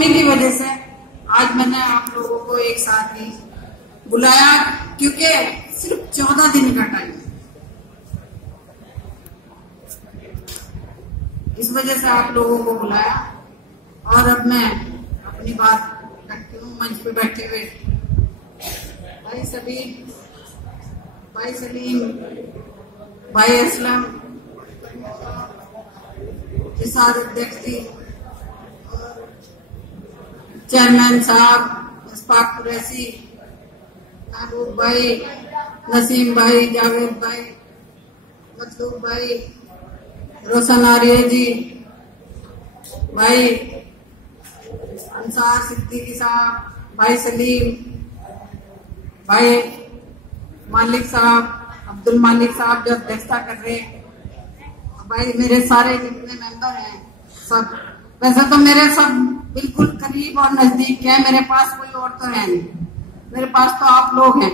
Mummy की वजह से आज मैंने आप लोगों को एक साथ ही बुलाया, क्योंकि सिर्फ 14 दिन का टाइम है। इस वजह से आप लोगों को बुलाया। और अब मैं अपनी बात रखती हूँ मंच पे बैठे हुए भाई सलीम, भाई असलम, निसार अध्यक्ष जी, चेयरमैन साहब इस्फाक कुरैशी, महबूब भाई, नसीम भाई, जावेद भाई, मतलूब भाई, रोशन आर्य जी, भाई अंसार सिद्दीकी साहब, भाई सलीम, भाई मालिक साहब, अब्दुल मालिक साहब जो अध्यक्षता कर रहे हैं, भाई मेरे सारे जितने मेंबर हैं सब, वैसे तो मेरे सब बिल्कुल करीब और नजदीक है, मेरे पास कोई और तो है नहीं, मेरे पास तो आप लोग हैं।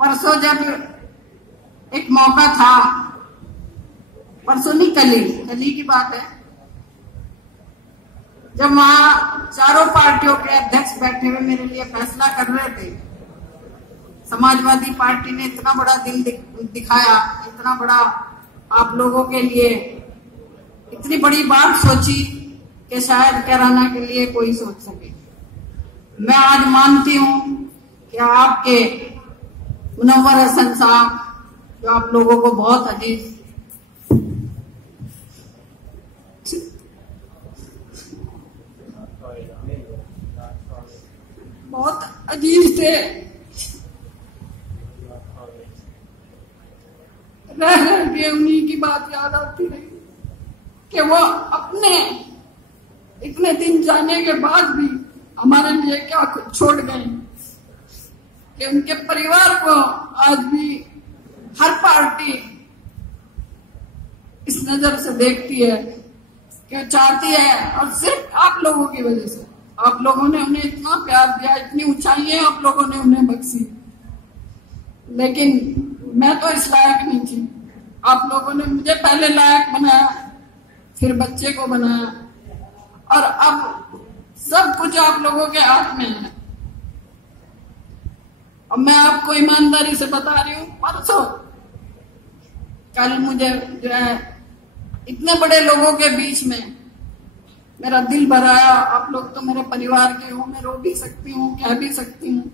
परसों जब एक मौका था, परसों नहीं कल ही की बात है, जब वहां चारों पार्टियों के अध्यक्ष बैठे हुए मेरे लिए फैसला कर रहे थे, समाजवादी पार्टी ने इतना बड़ा दिल दिखाया, इतना बड़ा आप लोगों के लिए इतनी बड़ी बात सोची कि शायद कैराना के लिए कोई सोच सके। मैं आज मानती हूं कि आपके मुनव्वर हसन साहब जो आप लोगों को बहुत अजीज थे, रह के उन्हीं की बात याद आती रही कि वो अपने इतने दिन जाने के बाद भी हमारे लिए क्या कुछ छोड़ गए, कि उनके परिवार को आज भी हर पार्टी इस नजर से देखती है कि चाहती है, और सिर्फ आप लोगों की वजह से, आप लोगों ने उन्हें इतना प्यार दिया, इतनी ऊंचाइयां आप लोगों ने उन्हें बख्शी, लेकिन मैं तो इस लायक नहीं थी। आप लोगों ने मुझे पहले लायक बनाया, फिर बच्चे को बनाया, और अब सब कुछ आप लोगों के हाथ में है। अब मैं आपको ईमानदारी से बता रही हूँ, परसों कल मुझे जो है इतने बड़े लोगों के बीच में मेरा दिल भराया। आप लोग तो मेरे परिवार के हो, मैं रो भी सकती हूँ, कह भी सकती हूँ,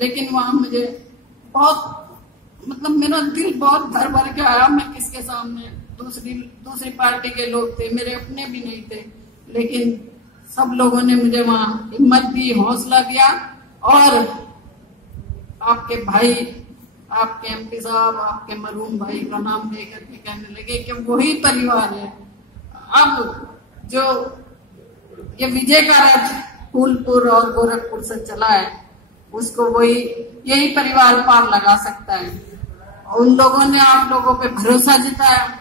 लेकिन वहां मुझे बहुत मेरा दिल बहुत भर के आया। मैं किसके सामने, दूसरी पार्टी के लोग थे, मेरे अपने भी नहीं थे, लेकिन सब लोगों ने मुझे वहां हिम्मत दी, हौसला दिया, और आपके भाई, आपके एमपी साहब, आपके मरहूम भाई का नाम लेकर के कहने लगे कि वही परिवार है। अब जो ये विजय का रथ फूलपुर और गोरखपुर से चला है, उसको यही परिवार पार लगा सकता है। और उन लोगों ने आप लोगों पे भरोसा जताया,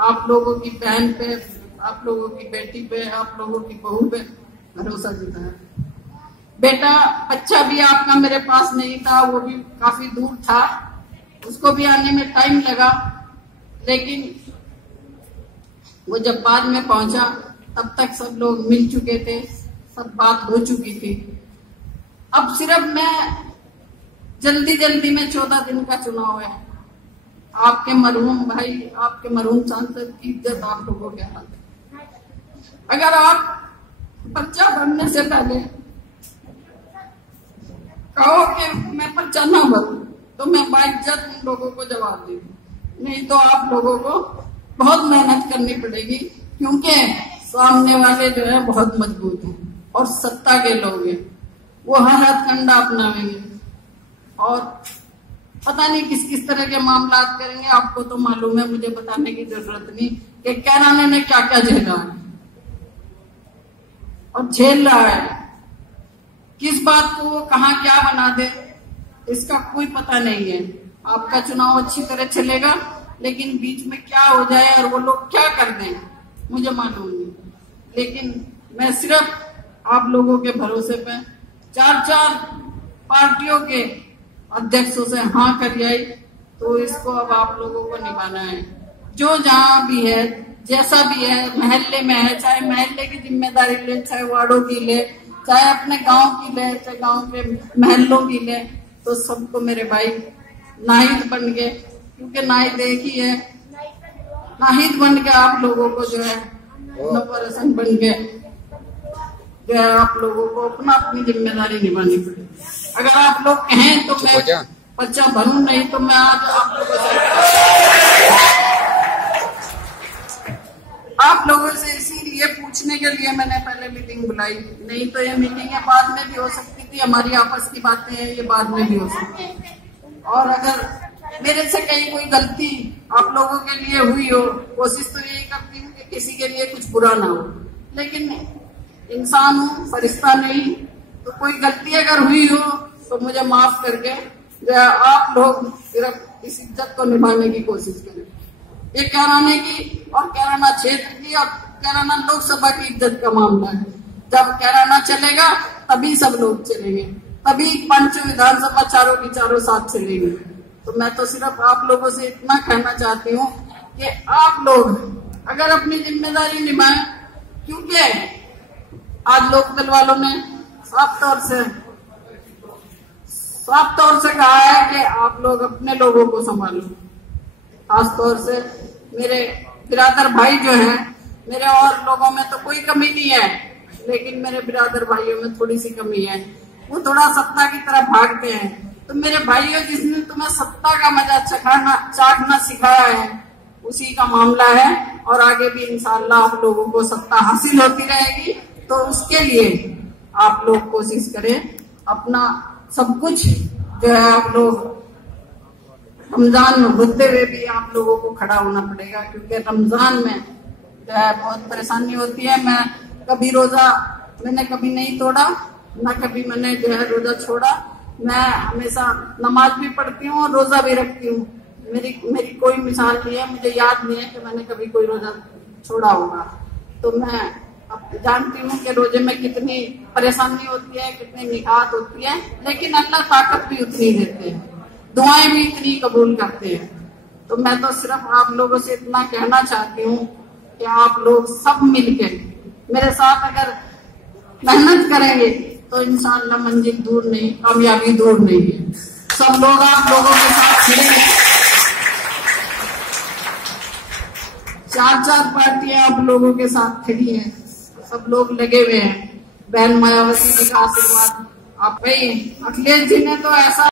आप लोगों की बहन पे, आप लोगों की बेटी पे, आप लोगों की बहू पे भरोसा जताया। बच्चा भी आपका मेरे पास नहीं था, वो भी काफी दूर था, उसको भी आने में टाइम लगा, लेकिन वो जब बाद में पहुंचा तब तक सब लोग मिल चुके थे, सब बात हो चुकी थी। अब सिर्फ मैं जल्दी में 14 दिन का चुनाव है। आपके मरहूम भाई, आपके मरहूम सांसद की इज्जत आप लोगों के हाथ है। अगर आप पर्चा भरने से पहले कहो कि मैं पर्चा ना भरूं, तो मैं बाइज्जत उन लोगों को जवाब दूंगी, नहीं तो आप लोगों को बहुत मेहनत करनी पड़ेगी, क्योंकि सामने वाले जो है बहुत मजबूत हैं और सत्ता के लोग हैं, वो हर हथकंडा अपनावेंगे और पता नहीं किस किस तरह के मामला करेंगे। आपको तो मालूम है, मुझे बताने की जरूरत नहीं कि कैराना ने क्या क्या झेला है और झेल रहा है। किस बात को वो कहाँ क्या बना दे, इसका कोई पता नहीं है। आपका चुनाव अच्छी तरह चलेगा, लेकिन बीच में क्या हो जाए और वो लोग क्या कर दें मुझे मालूम नहीं। लेकिन मैं सिर्फ आप लोगों के भरोसे पे 4 पार्टियों के अध्यक्षों से हाँ कर आई, तो इसको अब आप लोगों को निभाना है। जो जहां भी है जैसा भी है, महल्ले में है, चाहे महल्ले की जिम्मेदारी ले, चाहे वार्डों की ले, चाहे अपने गांव की ले, चाहे गांव के महल्लों की ले, तो सबको मेरे भाई नाहिद बन गए, क्योंकि नाहिद एक ही है। नाहिद बन के आप लोगों को जो है नवरसन बन के जो है आप लोगों को अपनी जिम्मेदारी निभानी पड़ेगी। अगर आप लोग कहें तो मैं पर्चा भरूं, नहीं तो मैं आज आप लोगों से इसीलिए पूछने के लिए मैंने पहले मीटिंग बुलाई। नहीं तो ये मीटिंगें बाद में भी हो सकती थी, हमारी आपस की बातें हैं, ये बाद में भी हो सकती थी। और अगर मेरे से कहीं कोई गलती आप लोगों के लिए हुई हो, कोशिश तो यही करती हूँ कि किसी के लिए कुछ बुरा ना हो, लेकिन इंसान हूँ, फरिश्ता नहीं, तो कोई गलती अगर हुई हो तो मुझे माफ करके आप लोग सिर्फ इस इज्जत को निभाने की कोशिश करें। ये कैराना की और कैराना क्षेत्र की और कैराना लोकसभा की इज्जत का मामला है। जब कैराना चलेगा तभी सब लोग चलेंगे, तभी पंच विधानसभा चारों की चारों साथ चलेंगे। तो मैं तो सिर्फ आप लोगों से इतना कहना चाहती हूँ कि आप लोग अगर अपनी जिम्मेदारी निभाएं, क्योंकि आज लोकदल वालों ने साफ तौर से कहा है कि आप लोग अपने लोगों को संभालो। खास तौर से मेरे बिरादर भाई जो हैं, मेरे और लोगों में तो कोई कमी नहीं है, लेकिन मेरे बिरादर भाइयों में थोड़ी सी कमी है। वो थोड़ा सत्ता की तरफ भागते हैं। तो मेरे भाइयों, जिसने तुम्हें सत्ता का मजा चाखना सिखाया है, उसी का मामला है। और आगे भी इंशाअल्लाह आप लोगों को सत्ता हासिल होती रहेगी। तो उसके लिए आप लोग कोशिश करें, अपना सब कुछ जो है आप लोग रमजान होते हुए भी आप लोगों को खड़ा होना पड़ेगा, क्योंकि रमजान में जो है बहुत परेशानी होती है। मैं कभी रोजा मैंने कभी नहीं तोड़ा, ना कभी मैंने जो है रोजा छोड़ा। मैं हमेशा नमाज भी पढ़ती हूँ और रोजा भी रखती हूँ। मेरी कोई मिसाल नहीं है, मुझे याद नहीं है कि मैंने कभी कोई रोजा छोड़ा होगा। तो मैं अब जानती हूँ कि रोजे में कितनी परेशानी होती है, कितनी निकात होती है, लेकिन अल्लाह ताकत भी उतनी देते हैं, दुआएं भी इतनी कबूल करते हैं। तो मैं तो सिर्फ आप लोगों से इतना कहना चाहती हूँ कि आप लोग सब मिलके मेरे साथ अगर मेहनत करेंगे तो इंशाअल्लाह मंजिल दूर नहीं, कामयाबी दूर नहीं है। सब लोग आप लोगों के साथ खड़े हैं। 4 पार्टियां आप लोगों के साथ खड़ी हैं, सब लोग लगे हुए हैं। बहन मायावती जी का आशीर्वाद आप पे। अखिलेश जी ने तो ऐसा